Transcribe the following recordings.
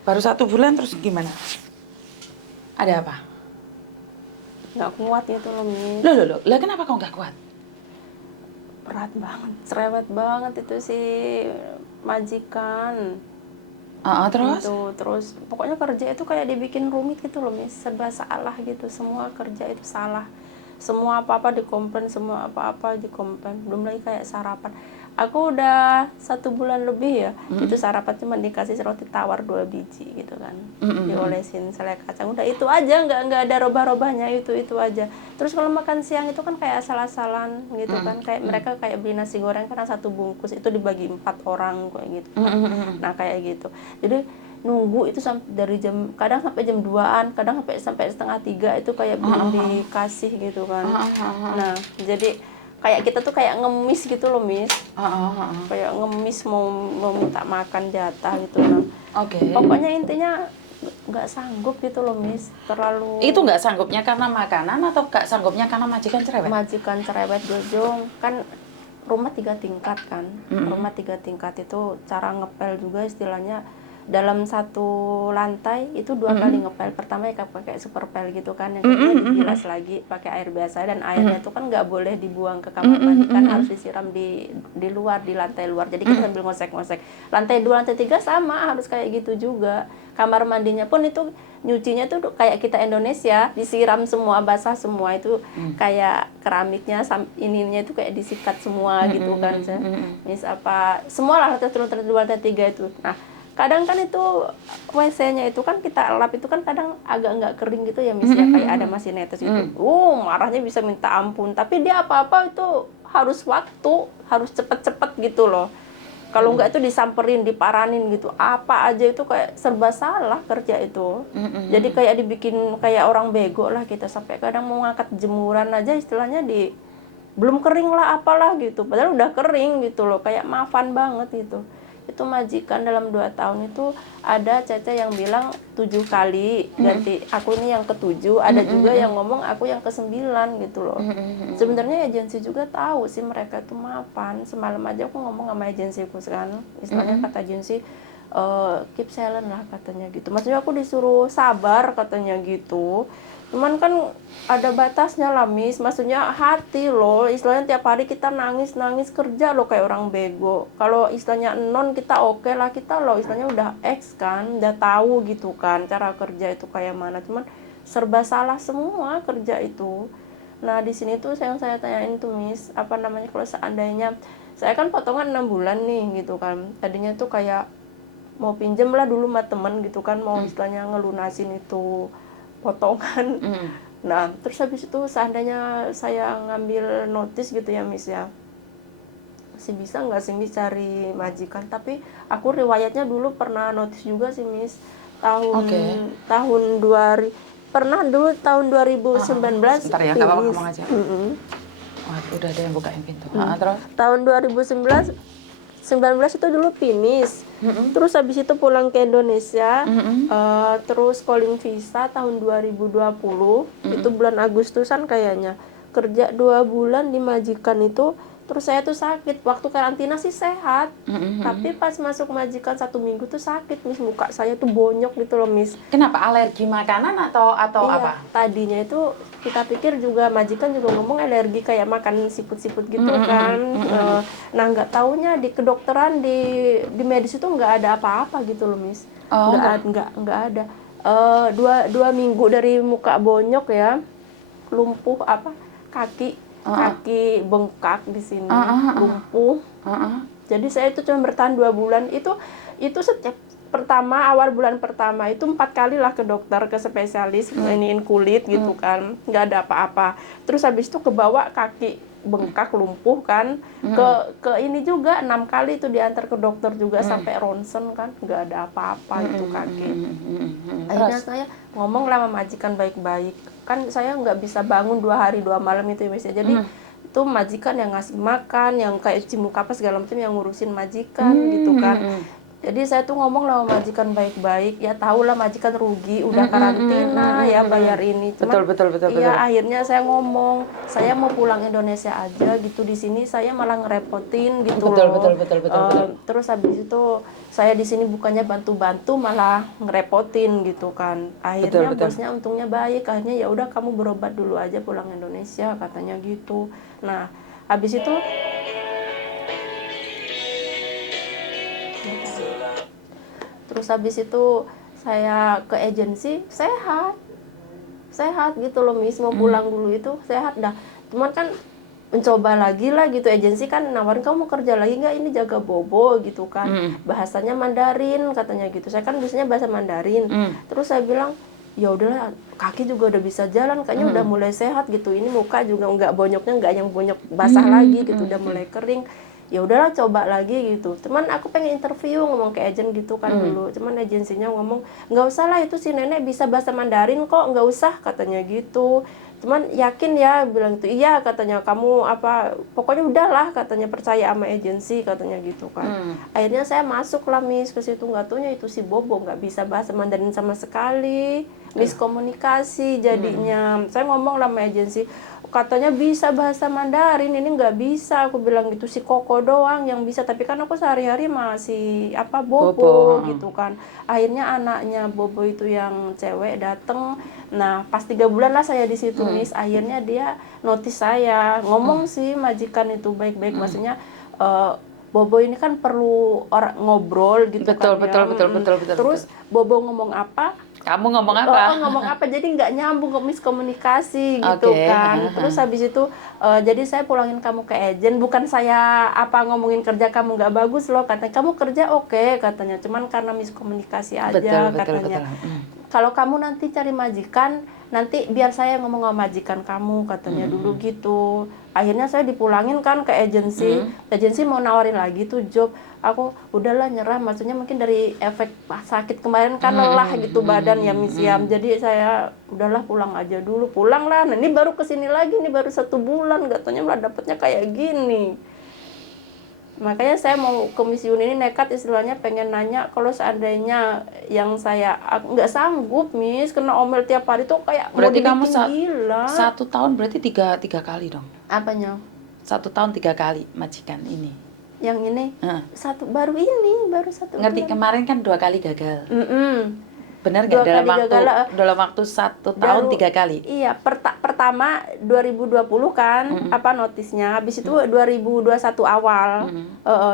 Baru 1 bulan terus gimana? Ada apa? Nggak kuat gitu loh, Miss. Loh, lah kenapa kau nggak kuat? Berat banget, cerewet banget itu si majikan. Terus? Gitu, terus pokoknya kerja itu kayak dibikin rumit gitu loh, Miss. Serba salah gitu, semua kerja itu salah. Semua apa-apa dikomplain, semua apa-apa dikomplain. Belum lagi kayak sarapan. Aku udah 1 bulan lebih ya, itu sarapan cuma dikasih roti tawar 2 biji gitu kan. Diolesin selai kacang, udah itu aja, nggak ada robah-robahnya, itu aja. Terus kalau makan siang itu kan kayak asal-asalan gitu kan, kayak mereka kayak beli nasi goreng karena 1 bungkus itu dibagi 4 orang kayak gitu. Nah kayak gitu. Jadi nunggu itu sampai dari jam, kadang sampai jam 2-an, kadang sampai setengah 3 itu kayak belum dikasih gitu kan. Nah jadi kayak kita tuh kayak ngemis gitu loh, Miss. Kayak ngemis mau minta makan jatah gitu. Nah Oke. pokoknya intinya nggak sanggup gitu loh, Miss. Terlalu Itu nggak sanggupnya karena makanan atau nggak sanggupnya karena majikan cerewet? majikan cerewet Jojong kan. Rumah 3 tingkat kan. Rumah 3 tingkat itu cara ngepel juga istilahnya dalam 1 lantai itu 2 kali ngepel. Pertama ya pakai super pel gitu kan, yang kedua dibilas lagi pakai air biasa, dan airnya itu kan nggak boleh dibuang ke kamar mandi kan, harus disiram di luar, di lantai luar. Jadi kita sambil ngosek-ngosek. Lantai 2, lantai 3 sama, harus kayak gitu juga. Kamar mandinya pun itu nyucinya tuh kayak kita Indonesia, disiram semua, basah semua itu, kayak keramiknya ininya itu kayak disikat semua gitu kan. Mis apa semua lah, lantai 1, lantai 2, lantai 3 itu. Nah kadang kan itu WC-nya itu kan kita lap itu kan kadang agak nggak kering gitu ya, Miss, ya, kayak ada masih netes gitu. Marahnya bisa minta ampun, tapi dia apa-apa itu harus waktu, harus cepet-cepet gitu loh. Kalau nggak itu disamperin, diparanin gitu. Apa aja itu kayak serba salah kerja itu. Jadi kayak dibikin kayak orang bego lah kita, sampai kadang mau ngangkat jemuran aja istilahnya belum kering lah apalah gitu. Padahal udah kering gitu loh, kayak maafan banget gitu. Itu majikan dalam 2 tahun itu ada Cece yang bilang 7 kali ganti, aku ini yang ke-7, ada juga yang ngomong aku yang ke-9 gitu loh. Sebenarnya agensi juga tahu sih mereka itu maafan. Semalam aja aku ngomong sama agensiku kan, istilahnya kata agensi keep silent lah katanya gitu. Maksudnya aku disuruh sabar katanya gitu. Cuman kan ada batasnya lah, Miss. Maksudnya hati loh. Istilahnya tiap hari kita nangis-nangis kerja loh kayak orang bego. Kalau istilahnya non kita oke lah, kita loh istilahnya udah ex kan, udah tahu gitu kan cara kerja itu kayak mana. Cuman serba salah semua kerja itu. Nah di sini tuh yang saya tanyain tuh, Miss, apa namanya, kalau seandainya saya kan potongan 6 bulan nih gitu kan. Tadinya tuh kayak mau pinjem lah dulu sama temen gitu kan, mau istilahnya ngelunasin itu potongan. Nah terus habis itu seandainya saya ngambil notis gitu ya, Miss, ya, masih bisa nggak sih, Miss, cari majikan? Tapi aku riwayatnya dulu pernah notis juga sih, Miss, tahun tahun 2000, pernah dulu tahun 2019 Sebentar ya, nggak apa-apa, ngomong aja. Udah ada yang bukain pintu. Terus? Tahun 2019 itu dulu finish. Terus habis itu pulang ke Indonesia, terus calling visa tahun 2020, itu bulan Agustusan kayaknya. Kerja 2 bulan di majikan itu, terus saya tuh sakit. Waktu karantina sih sehat, tapi pas masuk majikan 1 minggu tuh sakit, Miss. Muka saya tuh bonyok gitu loh, Miss. Kenapa, alergi makanan atau Iya, apa? tadinya itu kita pikir juga majikan juga ngomong alergi kayak makan siput-siput gitu kan. Nah nggak taunya di kedokteran, di medis itu nggak ada apa-apa gitu loh, Miss. Nggak ada. 2 minggu dari muka bonyok ya, lumpuh apa, kaki bengkak di sini, lumpuh. Jadi saya itu cuma bertahan 2 bulan. Itu setiap awal bulan pertama itu 4 kali lah ke dokter, ke spesialis, iniin kulit gitu kan, nggak ada apa-apa. Terus habis itu kebawa kaki bengkak, lumpuh kan, ke ini juga 6 kali itu diantar ke dokter juga, sampai ronsen kan, nggak ada apa-apa itu kaki. Akhirnya saya ngomong lah sama majikan baik-baik, kan saya nggak bisa bangun 2 hari 2 malam itu ya, Mas. Jadi itu majikan yang ngasih makan, yang kayak cuci muka apa segala macam, yang ngurusin majikan gitu kan. Jadi saya tuh ngomong lah sama majikan baik-baik, ya tahu lah majikan rugi, udah karantina ya bayar ini. Cuman, Betul. iya akhirnya saya ngomong, saya mau pulang Indonesia aja gitu, di sini saya malah ngerepotin gitu loh. Betul. Terus habis itu saya di sini bukannya bantu-bantu malah ngerepotin gitu kan. Akhirnya Betul. bosnya untungnya baik, akhirnya ya udah kamu berobat dulu aja pulang Indonesia katanya gitu. Nah, habis itu terus habis itu saya ke agensi sehat gitu loh Miss, mau pulang dulu itu sehat dah, cuman kan mencoba lagi lah gitu, agensi kan nawarin kamu mau kerja lagi nggak, ini jaga bobo gitu kan, bahasanya Mandarin katanya gitu, saya kan biasanya bahasa Mandarin. Terus saya bilang ya udahlah, kaki juga udah bisa jalan, kayaknya udah mulai sehat gitu, ini muka juga nggak bonyoknya, nggak yang bonyok basah lagi gitu, udah mulai kering, ya udahlah coba lagi gitu. Cuman aku pengen interview ngomong ke agen gitu kan dulu, cuman agensinya ngomong nggak usah lah, itu si nenek bisa bahasa Mandarin kok, nggak usah katanya gitu. Cuman yakin ya, bilang itu iya katanya, kamu apa pokoknya udahlah katanya, percaya sama agensi katanya gitu kan. Akhirnya saya masuk lah Miss ke situ, nggak taunya itu si Bobo nggak bisa bahasa Mandarin sama sekali, miskomunikasi jadinya. Saya ngomong lah sama agensi, katanya bisa bahasa Mandarin, ini nggak bisa, aku bilang gitu, si Koko doang yang bisa, tapi kan aku sehari-hari masih apa Bobo gitu kan. Akhirnya anaknya Bobo itu yang cewek dateng, nah pas 3 bulan lah saya di situ Miss, akhirnya dia notice saya, ngomong sih majikan itu baik-baik, maksudnya Bobo ini kan perlu orang ngobrol gitu kan ya. Betul. Terus Bobo ngomong apa, Kamu ngomong apa? ngomong apa, jadi nggak nyambung, ke miskomunikasi gitu Oke, kan. Terus habis itu jadi saya pulangin kamu ke agen, bukan saya apa ngomongin kerja kamu nggak bagus loh, katanya kamu kerja oke katanya, cuman karena miskomunikasi aja katanya. Kalau kamu nanti cari majikan, nanti biar saya ngomong sama majikan kamu katanya dulu gitu. Akhirnya saya dipulangin kan ke agensi, agensi mau nawarin lagi tuh job, aku udahlah nyerah, maksudnya mungkin dari efek sakit kemarin kan lelah gitu badan ya Miss Yam, jadi saya udahlah pulang aja dulu, pulang lah. Nah ini baru kesini lagi, ini baru 1 bulan, gak taunya malah dapetnya kayak gini. Makanya saya mau ke Miss Yun ini nekat istilahnya, pengen nanya kalau seandainya yang saya nggak sanggup Miss, kena omel tiap hari tuh kayak berarti mau kamu dibikin gila. 1 tahun berarti tiga kali dong. Apanya? 1 tahun 3 kali majikan ini. Yang ini baru ini, baru 1 Ngerti, bulan. kemarin kan 2 kali gagal. Benar 2 nggak, kali gagal, dalam waktu 1 tahun 3 kali? Iya, pertama 2020 kan apa notisnya, habis itu 2021 awal.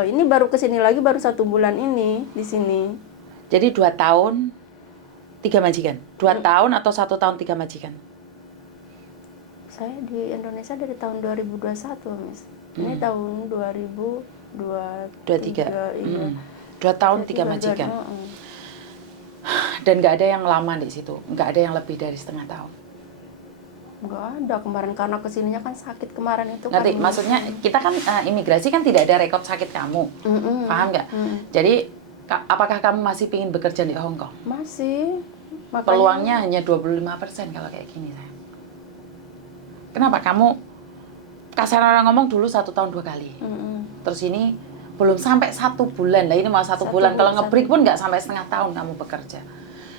Ini baru kesini lagi baru 1 bulan ini di sini. Jadi 2 tahun 3 majikan? 2 tahun atau 1 tahun 3 majikan? Saya di Indonesia dari tahun 2021 Miss. Ini tahun 2023. Iya. 2 tahun 3 majikan. Dan nggak ada yang lama di situ, nggak ada yang lebih dari setengah tahun. Nggak ada, kemarin karena kesininya kan sakit kemarin itu. Ngerti, kan, maksudnya kita kan imigrasi kan tidak ada rekod sakit kamu, paham nggak? Jadi apakah kamu masih ingin bekerja di Hong Kong? Masih. Makanya, peluangnya hanya 25% kalau kayak gini sayang. Kenapa kamu, kasar orang ngomong dulu 1 tahun 2 kali, terus ini belum sampai 1 bulan lah, ini mau 1 bulan, kalau ngebreak pun nggak sampai setengah tahun kamu bekerja.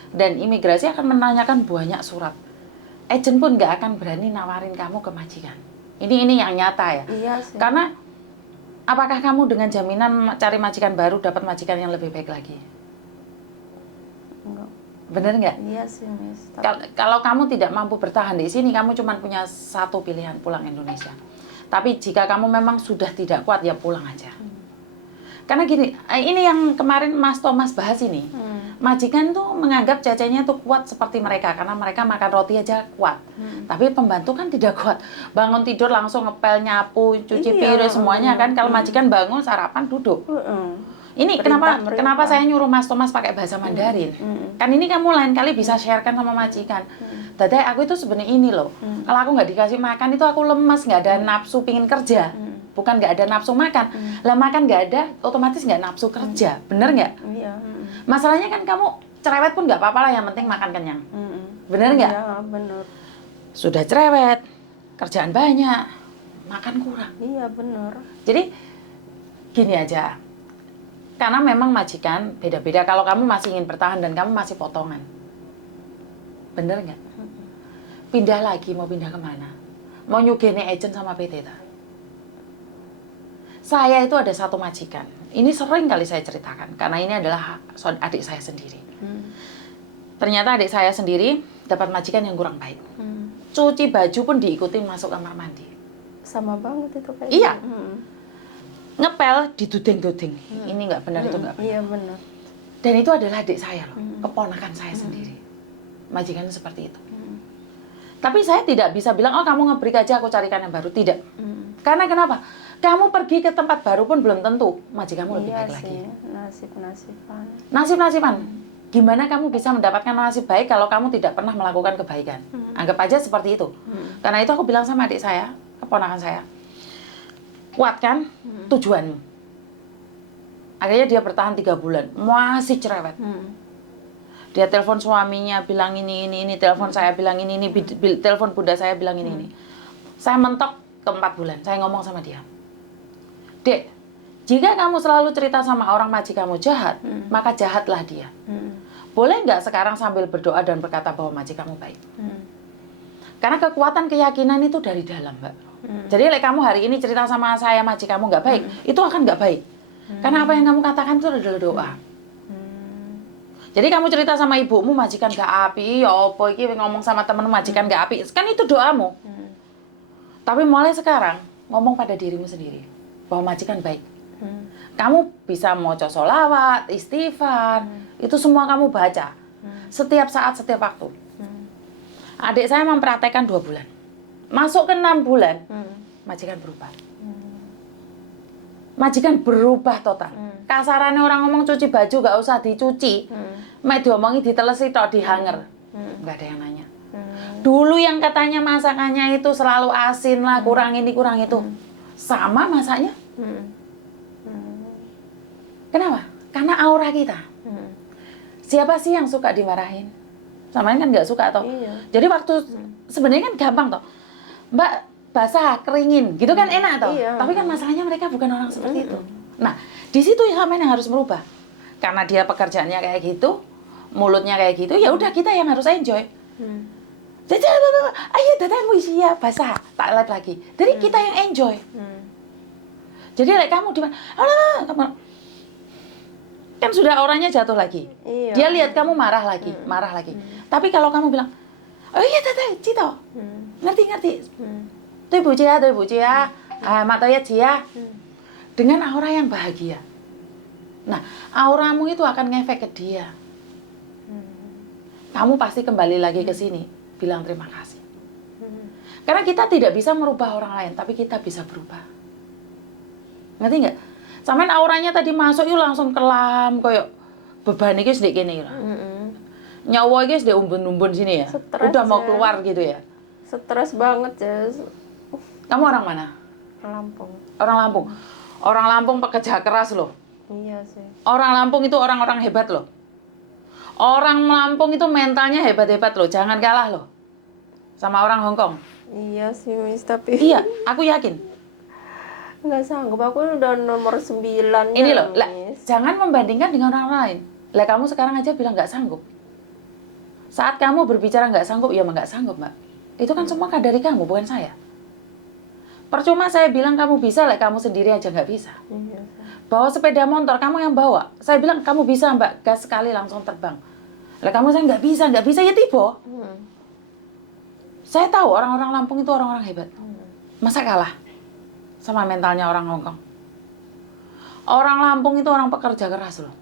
Dan imigrasi akan menanyakan banyak surat, agent pun nggak akan berani nawarin kamu ke majikan. Ini yang nyata ya. Iya sih. Karena apakah kamu dengan jaminan cari majikan baru dapat majikan yang lebih baik lagi? Enggak. Bener nggak? Iya sih Miss. Kalau kamu tidak mampu bertahan di sini, kamu cuma punya 1 pilihan, pulang Indonesia. Tapi jika kamu memang sudah tidak kuat, ya pulang aja. Karena gini, ini yang kemarin Mas Thomas bahas ini, majikan tuh menganggap cecenya tuh kuat seperti mereka, karena mereka makan roti aja kuat. Tapi pembantu kan tidak kuat, bangun tidur langsung ngepel, nyapu, cuci piring semuanya kan. Kalau majikan bangun sarapan duduk. Ini kenapa saya nyuruh Mas Thomas pakai bahasa Mandarin? Kan ini kamu lain kali bisa sharekan sama majikan. Dadai, aku itu sebenarnya ini loh. Kalau aku nggak dikasih makan itu aku lemes, nggak ada nafsu pingin kerja. Bukan nggak ada nafsu makan, lah makan nggak ada, otomatis nggak nafsu kerja, bener nggak? Iya. Masalahnya kan kamu cerewet pun nggak apa-apa lah, yang penting makan kenyang, bener nggak? Iya bener. Sudah cerewet, kerjaan banyak, makan kurang. Iya bener. Jadi gini aja, Karena memang majikan beda-beda. Kalau kamu masih ingin bertahan dan kamu masih potongan. Bener nggak? Pindah lagi, mau pindah kemana? Mau nyugene agent sama PT ta? Saya itu ada satu majikan. Ini sering kali saya ceritakan. Karena ini adalah adik saya sendiri. Ternyata adik saya sendiri dapat majikan yang kurang baik. Cuci baju pun diikutin masuk kamar mandi. Sama banget itu kayak Iya. gitu. Ngepel diduding-duding. Ini nggak benar, itu nggak benar. Iya benar. Dan itu adalah adik saya loh, keponakan saya sendiri. Majikan seperti itu. Tapi saya tidak bisa bilang, oh kamu ngebreak aja, aku carikan yang baru. Tidak. Karena kenapa? Kamu pergi ke tempat baru pun belum tentu majikanmu lebih baik lagi. Nasib-nasiban. Nasib-nasiban. Gimana kamu bisa mendapatkan nasib baik kalau kamu tidak pernah melakukan kebaikan? Anggap aja seperti itu. Karena itu aku bilang sama adik saya, keponakan saya, kuatkan tujuanmu. Akhirnya dia bertahan 3 bulan, masih cerewet. Dia telepon suaminya bilang ini, telepon saya bilang ini, telepon bunda saya bilang ini. Saya mentok ke 4 bulan, saya ngomong sama dia. Dek, jika kamu selalu cerita sama orang majikanmu jahat, maka jahatlah dia. Boleh nggak sekarang sambil berdoa dan berkata bahwa majikanmu baik? Karena kekuatan keyakinan itu dari dalam, Mbak. Jadi kamu hari ini cerita sama saya majikanmu nggak baik, itu akan nggak baik. Karena apa yang kamu katakan itu adalah doa. Jadi kamu cerita sama ibumu majikan gak api, ya apa iki ngomong sama temenmu majikan gak api, kan itu doamu. Tapi mulai sekarang ngomong pada dirimu sendiri bahwa majikan baik. Kamu bisa moco sholawat, istighfar, itu semua kamu baca setiap saat, setiap waktu. Adik saya mempraktekkan 2 bulan, masuk ke 6 bulan, majikan berubah. Majikan berubah total. Kasarannya orang ngomong cuci baju gak usah dicuci. Mek diomongi ditelesi tok dihanger. Nggak ada yang nanya. Dulu yang katanya masakannya itu selalu asin lah, kurang ini, kurang itu. Sama masaknya. Kenapa? Karena aura kita. Siapa sih yang suka dimarahin? Sama kan nggak suka toh. Jadi waktu sebenarnya kan gampang toh. Mbak basah, keringin, gitu kan enak toh. Tapi kan masalahnya mereka bukan orang seperti itu. Nah, di situ yang harus berubah. Karena dia pekerjaannya kayak gitu, mulutnya kayak gitu, ya udah kita yang harus enjoy. Jadi ayo datang ya basah, tak lihat lagi. Jadi kita yang enjoy. Jadi kamu di mana? Kamu kan sudah orangnya jatuh lagi. Dia lihat kamu marah lagi. Tapi kalau kamu bilang, oh iya datang, cito, ngerti. Tuh ibu Cia, mata ya Cia, dengan aura yang bahagia. Nah, auramu itu akan ngefek ke dia. Kamu pasti kembali lagi ke sini, bilang terima kasih. Karena kita tidak bisa merubah orang lain, tapi kita bisa berubah. Ngerti nggak? Sampean auranya tadi masuk, yuk langsung kelam, koyok beban iki sedikit gini. Nyawa iki sedek umbun-umbun sini ya. Stress udah mau ya. keluar gitu ya. Stres banget ya. Kamu orang mana? Lampung. Orang Lampung. Orang Lampung pekerja keras loh. Iya sih. Orang Lampung itu orang-orang hebat loh. Orang Lampung itu mentalnya hebat-hebat loh. Jangan kalah loh sama orang Hongkong. Iya sih, Miss, tapi Iya, aku yakin. nggak sanggup. Aku udah nomor 9. Ini loh, jangan membandingkan dengan orang lain. Lah kamu sekarang aja bilang nggak sanggup. Saat kamu berbicara nggak sanggup, ya nggak sanggup, Mbak. Itu kan semua kan dari kamu, bukan saya. Percuma saya bilang kamu bisa, lah kamu sendiri aja nggak bisa. Iya. Bawa sepeda motor, kamu yang bawa. Saya bilang kamu bisa, Mbak, gas sekali langsung terbang. Lah kamu saya nggak bisa ya tiba. Saya tahu orang-orang Lampung itu orang-orang hebat. Masa kalah sama mentalnya orang Hongkong? Orang Lampung itu orang pekerja keras loh.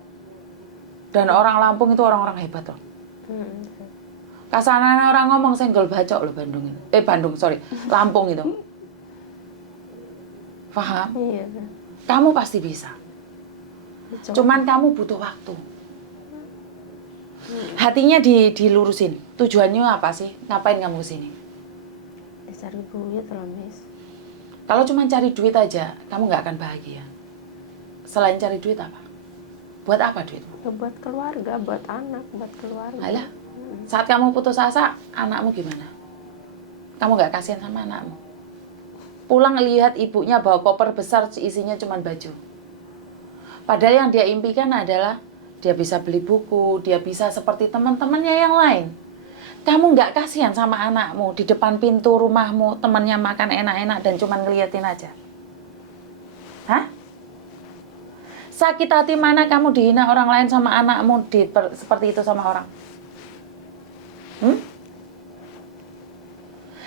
Dan orang Lampung itu orang-orang hebat loh. Kasanana orang ngomong senggol bacok loh Lampung itu. Paham? Iya. Kamu pasti bisa. Cuman kamu butuh waktu. Hatinya dilurusin. Tujuannya apa sih? Ngapain kamu kesini? Cari duit lah, Miss. Kalau cuma cari duit aja, kamu nggak akan bahagia. Selain cari duit apa? Buat apa duit? Ya, buat keluarga, buat anak, buat keluarga. Alah, saat kamu putus asa, anakmu gimana? Kamu nggak kasihan sama anakmu? Pulang lihat ibunya bawa koper besar isinya cuma baju. Padahal yang dia impikan adalah dia bisa beli buku, dia bisa seperti teman-temannya yang lain. Kamu nggak kasihan sama anakmu di depan pintu rumahmu, temannya makan enak-enak dan cuma ngeliatin aja? Hah? Sakit hati mana kamu dihina orang lain sama anakmu seperti itu sama orang?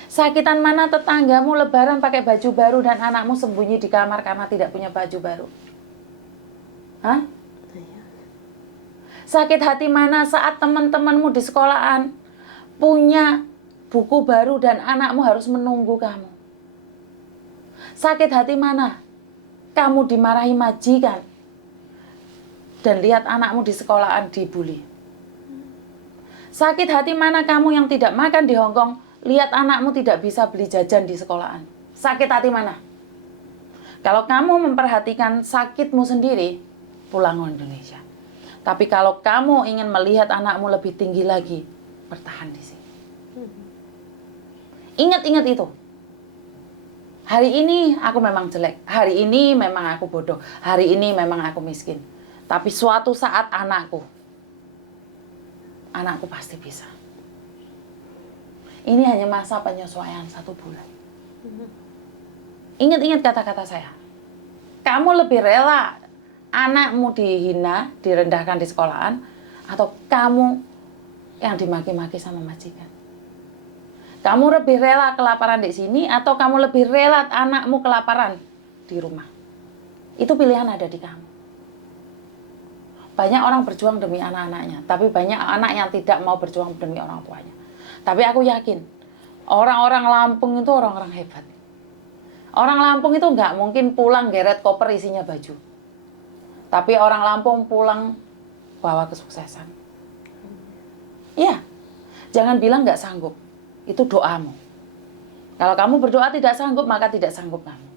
Sakitan mana tetanggamu lebaran pakai baju baru dan anakmu sembunyi di kamar karena tidak punya baju baru? Hah? Sakit hati mana saat teman-temanmu di sekolahan punya buku baru dan anakmu harus menunggu kamu? Sakit hati mana kamu dimarahi majikan dan lihat anakmu di sekolahan dibully? Sakit hati mana kamu yang tidak makan di Hongkong, lihat anakmu tidak bisa beli jajan di sekolahan? Sakit hati mana? Kalau kamu memperhatikan sakitmu sendiri, pulang ke Indonesia. Tapi kalau kamu ingin melihat anakmu lebih tinggi lagi, bertahan di sini. Ingat-ingat itu. Hari ini aku memang jelek, hari ini memang aku bodoh, hari ini memang aku miskin. Tapi suatu saat anakku pasti bisa. Ini hanya masa penyesuaian 1 bulan. Ingat-ingat kata-kata saya. Kamu lebih rela anakmu dihina, direndahkan di sekolahan, atau kamu yang dimaki-maki sama majikan? Kamu lebih rela kelaparan di sini, atau kamu lebih rela anakmu kelaparan di rumah? Itu pilihan ada di kamu. Banyak orang berjuang demi anak-anaknya, tapi banyak anak yang tidak mau berjuang demi orang tuanya. Tapi aku yakin, orang-orang Lampung itu orang-orang hebat. Orang Lampung itu nggak mungkin pulang geret koper isinya baju. Tapi orang Lampung pulang bawa kesuksesan. Iya, jangan bilang nggak sanggup. Itu doamu. Kalau kamu berdoa tidak sanggup, maka tidak sanggup kamu.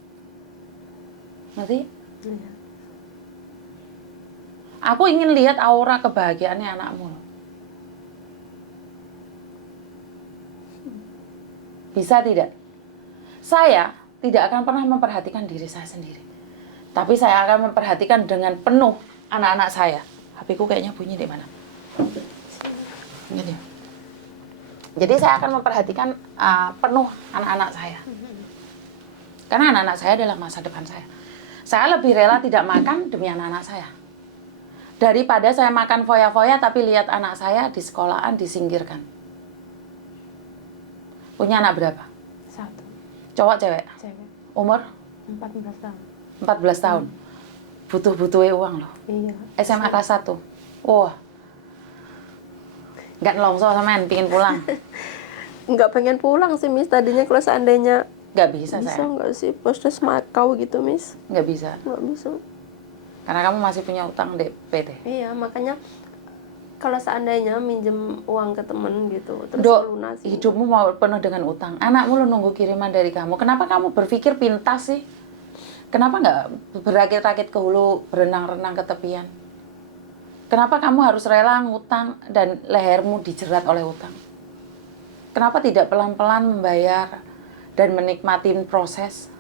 Ngerti? Aku ingin lihat aura kebahagiaannya anakmu. Bisa tidak? Saya tidak akan pernah memperhatikan diri saya sendiri. Tapi saya akan memperhatikan dengan penuh anak-anak saya. HP-ku kayaknya bunyi di mana? Gini. Jadi saya akan memperhatikan penuh anak-anak saya. Karena anak-anak saya adalah masa depan saya. Saya lebih rela tidak makan demi anak-anak saya. Daripada saya makan foya-foya tapi lihat anak saya di sekolahan disingkirkan. Punya anak berapa? 1. Cowok, cewek? Cewek. Umur? 14 tahun. 14 tahun. Butuh-butuhnya uang loh. Iya. SMA kelas 1. Wah. Nggak nelongso sampean, pingin pulang. Nggak pengen pulang sih, Miss. Tadinya kalau seandainya Nggak bisa, bisa saya. nggak sih proses Makau gitu, Miss? Nggak bisa. Nggak bisa. Karena kamu masih punya utang di PT. Iya, makanya kalau seandainya minjem uang ke temen gitu, terus Dok, lunasi. hidupmu mau penuh dengan utang. Anakmu lo nunggu kiriman dari kamu. Kenapa kamu berpikir pintas sih? Kenapa nggak berakit-rakit ke hulu, berenang-renang ke tepian? Kenapa kamu harus rela ngutang dan lehermu dijerat oleh utang? Kenapa tidak pelan-pelan membayar dan menikmati proses?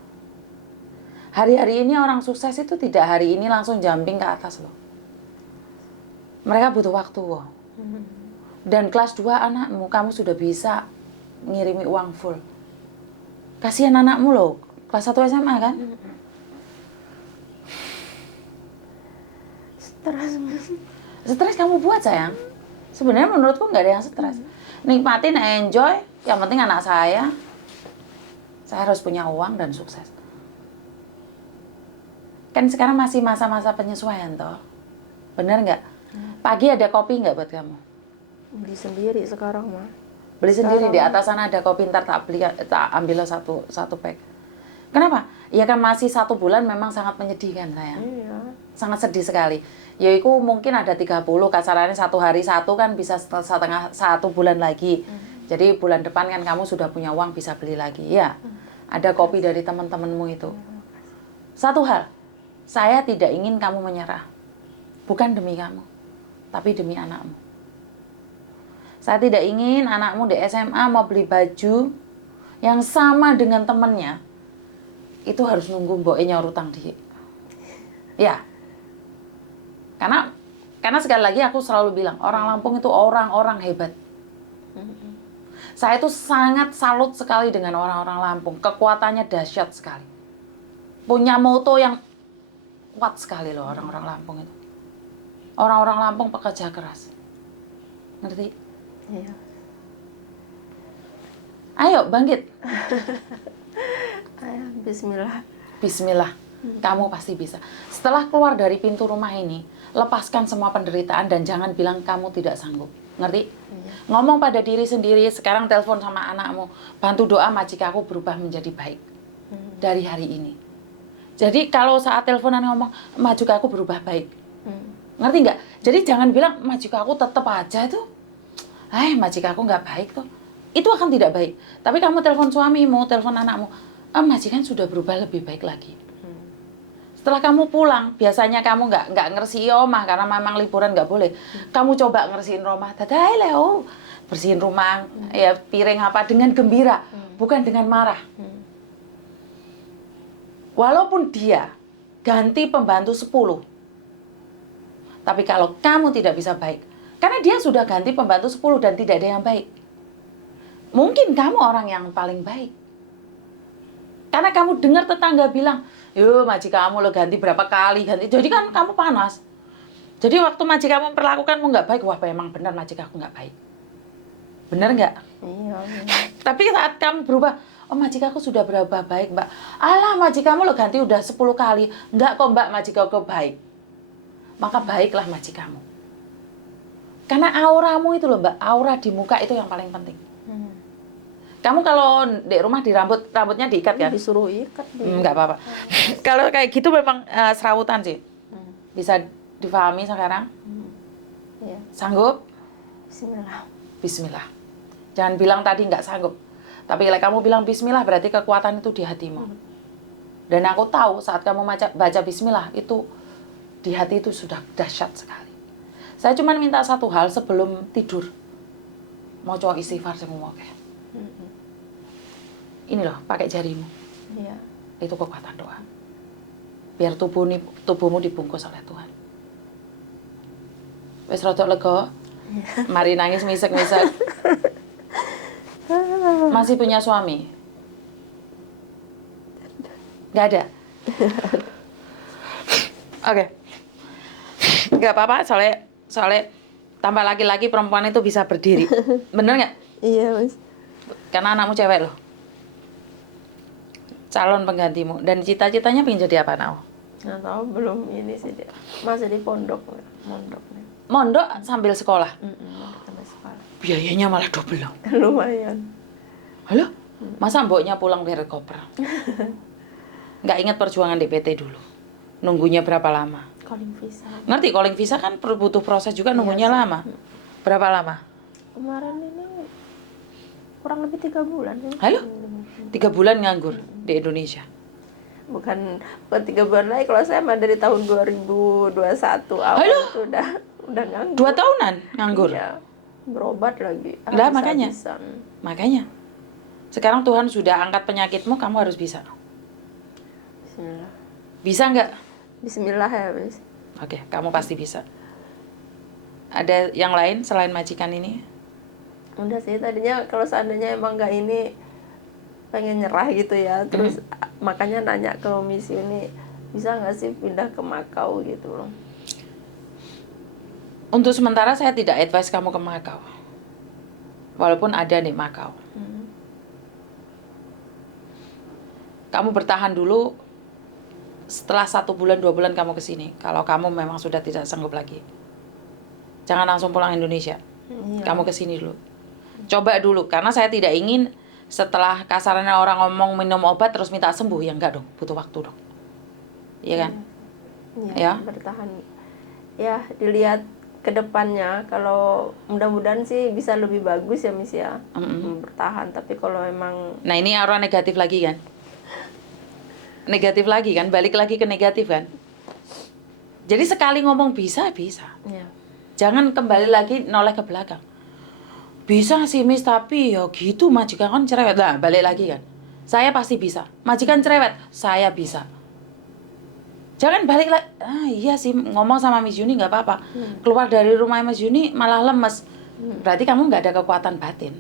Hari-hari ini orang sukses itu tidak hari ini langsung jumping ke atas loh. Mereka butuh waktu loh. Dan kelas 2 anakmu, kamu sudah bisa ngirimi uang full. Kasihan anakmu loh, kelas 1 SMA kan? Stres. Stres kamu buat sayang. Sebenarnya menurutku nggak ada yang stres. Nikmatin, enjoy. Yang penting anak saya harus punya uang dan sukses. Kan sekarang masih masa-masa penyesuaian toh. Bener nggak? Pagi ada kopi nggak buat kamu? Beli sendiri sekarang mah. Beli sendiri, di atas sana ada kopi, ntar tak ambil satu pack. Kenapa? Ya kan masih 1 bulan memang sangat menyedihkan sayang. Iya. Sangat sedih sekali. Yaitu mungkin ada 30, kasarannya 1 hari 1 kan bisa 1 bulan lagi. Jadi bulan depan kan kamu sudah punya uang bisa beli lagi. Ya, ada kopi dari teman-temanmu itu. Satu hal, saya tidak ingin kamu menyerah. Bukan demi kamu, tapi demi anakmu. Saya tidak ingin anakmu di SMA mau beli baju yang sama dengan temennya. Itu harus nunggu mboknya nyaur utang dia. Ya. Karena sekali lagi aku selalu bilang, orang Lampung itu orang-orang hebat. Saya itu sangat salut sekali dengan orang-orang Lampung. Kekuatannya dahsyat sekali. Punya moto yang kuat sekali loh orang-orang Lampung itu. Orang-orang Lampung pekerja keras. Ngerti? Iya. Ayo bangkit. Ayo, bismillah. Bismillah. Kamu pasti bisa. Setelah keluar dari pintu rumah ini, lepaskan semua penderitaan dan jangan bilang kamu tidak sanggup. Ngerti? Iya. Ngomong pada diri sendiri, sekarang telepon sama anakmu, bantu doa majikaku berubah menjadi baik dari hari ini. Jadi kalau saat teleponan ngomong, majikaku berubah baik. Ngerti nggak? Jadi jangan bilang majikaku tetap aja tuh. Majikaku nggak baik tuh. Itu akan tidak baik. Tapi kamu telepon suamimu, telepon anakmu, majikan sudah berubah lebih baik lagi. Setelah kamu pulang, biasanya kamu nggak ngersihin omah karena memang liburan nggak boleh. Kamu coba ngersihin rumah, dadai Leo, bersihin rumah, ya piring apa dengan gembira, bukan dengan marah. Walaupun dia ganti pembantu 10, tapi kalau kamu tidak bisa baik, karena dia sudah ganti pembantu 10 dan tidak ada yang baik. Mungkin kamu orang yang paling baik. Karena kamu dengar tetangga bilang, yo majikamu lo ganti berapa kali, ganti. Jadi kan kamu panas. Jadi waktu majikamu memperlakukanmu nggak baik, wah memang benar majikaku nggak baik. Benar nggak? Iya. Tapi saat kamu berubah, oh majikaku sudah berubah baik mbak. Alah majikamu lo ganti udah 10 kali. Enggak kok mbak, majikaku baik. Maka baiklah majikamu. Karena auramu itu loh mbak, aura di muka itu yang paling penting. Kamu kalau di rumah di rambutnya diikat kan? Disuruh ikat. Nggak apa-apa. Kalau kayak gitu memang serawutan sih. Bisa difahami sekarang? Iya. Sanggup? Bismillah. Bismillah. Jangan bilang tadi nggak sanggup. Tapi kalau kamu bilang bismillah berarti kekuatan itu di hatimu. Dan aku tahu saat kamu baca bismillah itu di hati itu sudah dahsyat sekali. Saya cuma minta satu hal sebelum tidur. Mau coba istighfar semua oke. Ini loh, pakai jarimu. Iya. Itu kekuatan doa. Biar tubuhmu dibungkus oleh Tuhan. Wes rodok lega. Mari nangis misek-misek. Masih punya suami? Nggak ada? Oke. Nggak apa-apa, soalnya tambah laki-laki perempuan itu bisa berdiri. Bener nggak? Iya, Mas. Karena anakmu cewek loh. Calon penggantimu. Dan cita-citanya pengen jadi apa, Nao? Nggak tahu, belum ini sih dia. Masih di pondok. Mondok sambil sekolah? Mondok sambil sekolah. Biayanya malah double loh. Lumayan. Halo? Masa mboknya pulang dari koper? Nggak ingat perjuangan DPT dulu? Nunggunya berapa lama? Calling visa. Ngerti, calling visa kan butuh proses juga, nunggunya lama. Berapa lama? Kemarin ini kurang lebih 3 bulan. Halo? 3 bulan nganggur di Indonesia? Bukan 3 bulan lagi, kalau saya mah dari tahun 2021 awal. Halo? Itu udah nganggur. 2 tahunan nganggur? Iya, berobat lagi. Lah makanya. Habis-habisan. Makanya. Sekarang Tuhan sudah angkat penyakitmu, kamu harus bisa. Bismillah. Bisa nggak? Bismillah ya, Bis. Oke, kamu pasti bisa. Ada yang lain selain majikan ini? Udah sih, tadinya kalau seandainya emang nggak ini, pengen nyerah gitu ya. Terus makanya nanya ke misi ini, bisa nggak sih pindah ke Makau gitu loh. Untuk sementara saya tidak advise kamu ke Makau. Walaupun ada di Makau. Kamu bertahan dulu. Setelah 1 bulan, 2 bulan kamu kesini. Kalau kamu memang sudah tidak sanggup lagi. Jangan langsung pulang Indonesia. Iya. Kamu kesini dulu. Coba dulu. Karena saya tidak ingin setelah kasarannya orang ngomong minum obat terus minta sembuh. Ya enggak dong. Butuh waktu dong. Iya kan? Iya, Ya. bertahan. Ya, dilihat ke depannya. Kalau mudah-mudahan sih bisa lebih bagus ya, Miss ya. Bertahan. Tapi kalau emang... Nah ini aura negatif lagi kan? Negatif lagi kan? Balik lagi ke negatif kan? Jadi sekali ngomong bisa. Ya. Jangan kembali lagi noleh ke belakang. Bisa sih Miss, tapi ya gitu majikan kan cerewet. Nah balik lagi kan? Saya pasti bisa. Majikan cerewet, saya bisa. Jangan balik lagi. Iya sih, ngomong sama Miss Yuni nggak apa-apa. Keluar dari rumah Miss Yuni malah lemes. Berarti kamu nggak ada kekuatan batin.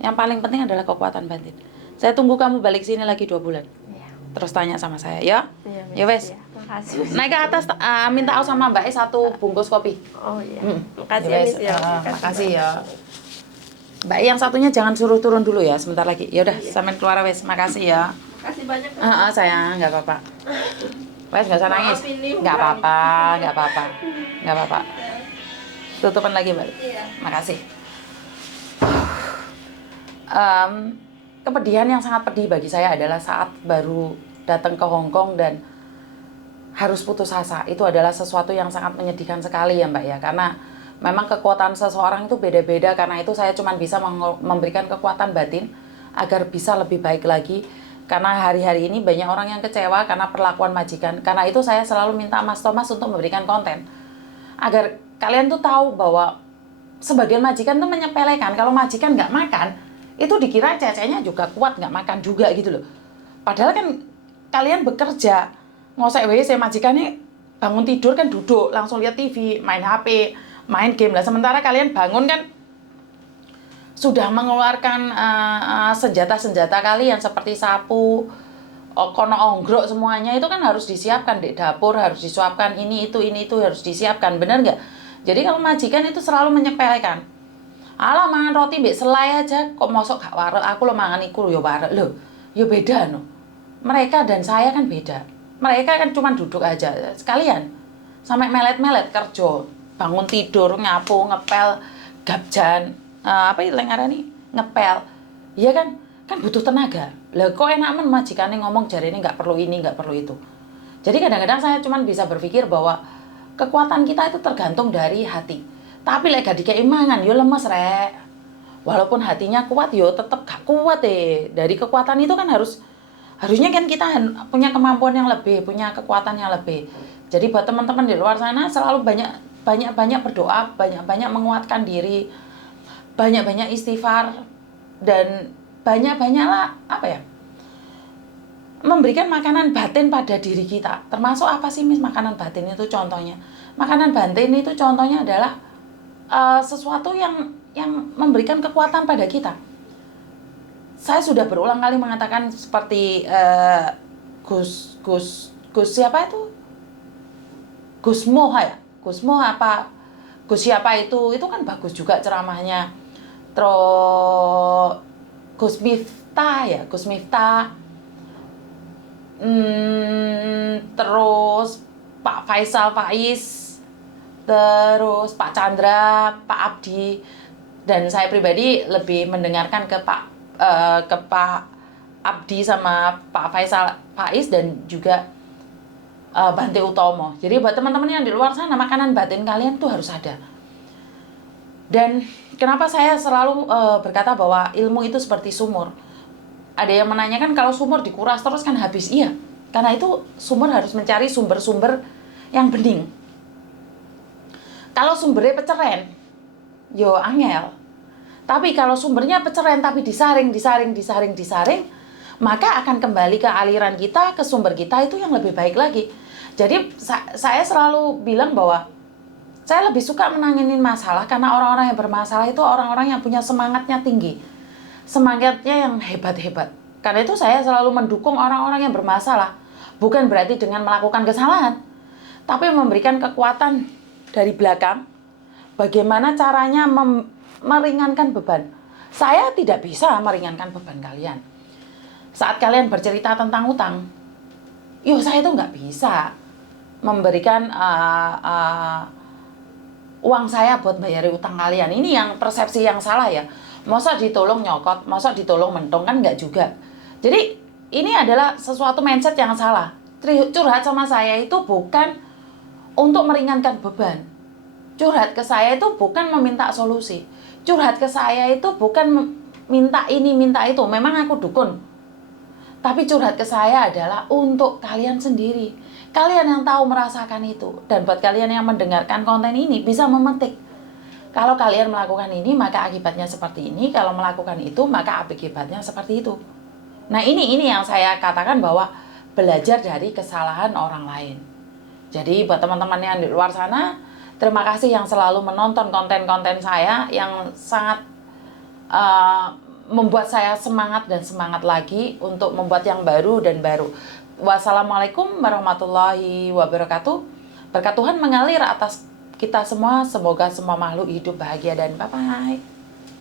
Yang paling penting adalah kekuatan batin. Saya tunggu kamu balik sini lagi 2 bulan. Iya. Terus tanya sama saya, ya? Iya, Miss. Ya wes. Iya. Makasih. Naik ke atas, minta aku sama Mbak E 1 bungkus kopi. Oh iya. Ya Makasih wes. Miss ya. Makasih ya. Mbak E yang satunya jangan suruh turun dulu ya, sebentar lagi. Ya udah, Iya. sampean keluar wes. Makasih ya. Makasih banyak. Sayang, nggak apa-apa. Wes, nggak usah nangis. Maaf ini, Nggak bukan. apa-apa, nggak apa-apa. Nggak apa-apa. Tutupan lagi, Mbak. Iya. Makasih. Kepedihan yang sangat pedih bagi saya adalah saat baru datang ke Hong Kong dan harus putus asa. Itu adalah sesuatu yang sangat menyedihkan sekali ya Mbak ya, karena memang kekuatan seseorang itu beda-beda. Karena itu saya cuma bisa memberikan kekuatan batin agar bisa lebih baik lagi. Karena hari-hari ini banyak orang yang kecewa karena perlakuan majikan. Karena itu saya selalu minta Mas Thomas untuk memberikan konten agar kalian tuh tahu bahwa sebagian majikan tuh menyepelekan. Kalau majikan nggak makan, itu dikira cecenya juga kuat nggak makan juga gitu loh. Padahal kan kalian bekerja, ngosek WC, majikannya bangun tidur kan duduk, langsung lihat TV, main HP, main game lah. Sementara kalian bangun kan sudah mengeluarkan senjata-senjata kalian seperti sapu, kono onggrok semuanya itu kan harus disiapkan di dapur, harus disuapkan ini itu harus disiapkan, bener nggak? Jadi kalau majikan itu selalu menyepelekan. Alah mangan roti mbek selai aja kok mosok gak warek, aku lo mangan iku yo warek lho. Yo beda no. Mereka dan saya kan beda. Mereka kan cuma duduk aja sekalian. Sampai melet-melet kerja, bangun tidur, nyapu, ngepel, gabjan, apa itu ngarani? Ngepel. Iya kan? Kan butuh tenaga. Lah kok enak men majikane ngomong jarene nggak perlu ini, nggak perlu itu. Jadi kadang-kadang saya cuma bisa berpikir bahwa kekuatan kita itu tergantung dari hati. Tapi lek gak dikei mangan yo lemes rek. Walaupun hatinya kuat yo tetep gak kuat deh. Dari kekuatan itu kan harusnya kan kita punya kemampuan yang lebih, punya kekuatan yang lebih. Jadi buat teman-teman di luar sana selalu banyak berdoa, banyak menguatkan diri, banyak istighfar dan banyak-banyaklah apa ya? Memberikan makanan batin pada diri kita. Termasuk apa sih Miss makanan batin itu contohnya? Makanan batin itu contohnya adalah sesuatu yang memberikan kekuatan pada kita. Saya sudah berulang kali mengatakan seperti Gus siapa itu? Gus Moha ya? Gus Moha apa? Gus siapa itu kan bagus juga ceramahnya. Terus Gus Miftah ya, Gus Miftah. Terus Pak Faisal Faiz. Terus Pak Chandra, Pak Abdi, dan saya pribadi lebih mendengarkan ke Pak Abdi sama Pak Faisal Faiz dan juga Bante Utomo. Jadi buat teman-teman yang di luar sana, makanan batin kalian tuh harus ada. Dan kenapa saya selalu berkata bahwa ilmu itu seperti sumur. Ada yang menanyakan kalau sumur dikuras terus kan habis. Iya, karena itu sumur harus mencari sumber-sumber yang bening. Kalau sumbernya peceren, yo angel. Tapi kalau sumbernya peceren tapi disaring, maka akan kembali ke aliran kita, ke sumber kita itu yang lebih baik lagi. Jadi saya selalu bilang bahwa saya lebih suka menanganin masalah karena orang-orang yang bermasalah itu orang-orang yang punya semangatnya tinggi. Semangatnya yang hebat-hebat. Karena itu saya selalu mendukung orang-orang yang bermasalah. Bukan berarti dengan melakukan kesalahan, tapi memberikan kekuatan dari belakang, bagaimana caranya meringankan beban. Saya tidak bisa meringankan beban kalian. Saat kalian bercerita tentang utang, saya itu nggak bisa memberikan uang saya buat bayar utang kalian. Ini yang persepsi yang salah ya. Masa ditolong nyokot, masa ditolong mentong, kan nggak juga. Jadi ini adalah sesuatu mindset yang salah. Curhat sama saya itu bukan untuk meringankan beban. Curhat ke saya itu bukan meminta solusi. Curhat ke saya itu bukan minta ini, minta itu. Memang aku dukun. Tapi curhat ke saya adalah untuk kalian sendiri. Kalian yang tahu merasakan itu. Dan buat kalian yang mendengarkan konten ini bisa memetik. Kalau kalian melakukan ini, maka akibatnya seperti ini. Kalau melakukan itu, maka akibatnya seperti itu. Nah ini yang saya katakan bahwa belajar dari kesalahan orang lain. Jadi buat teman-teman yang di luar sana, terima kasih yang selalu menonton konten-konten saya yang sangat membuat saya semangat dan semangat lagi untuk membuat yang baru dan baru. Wassalamualaikum warahmatullahi wabarakatuh. Berkat Tuhan mengalir atas kita semua. Semoga semua makhluk hidup bahagia dan bye-bye.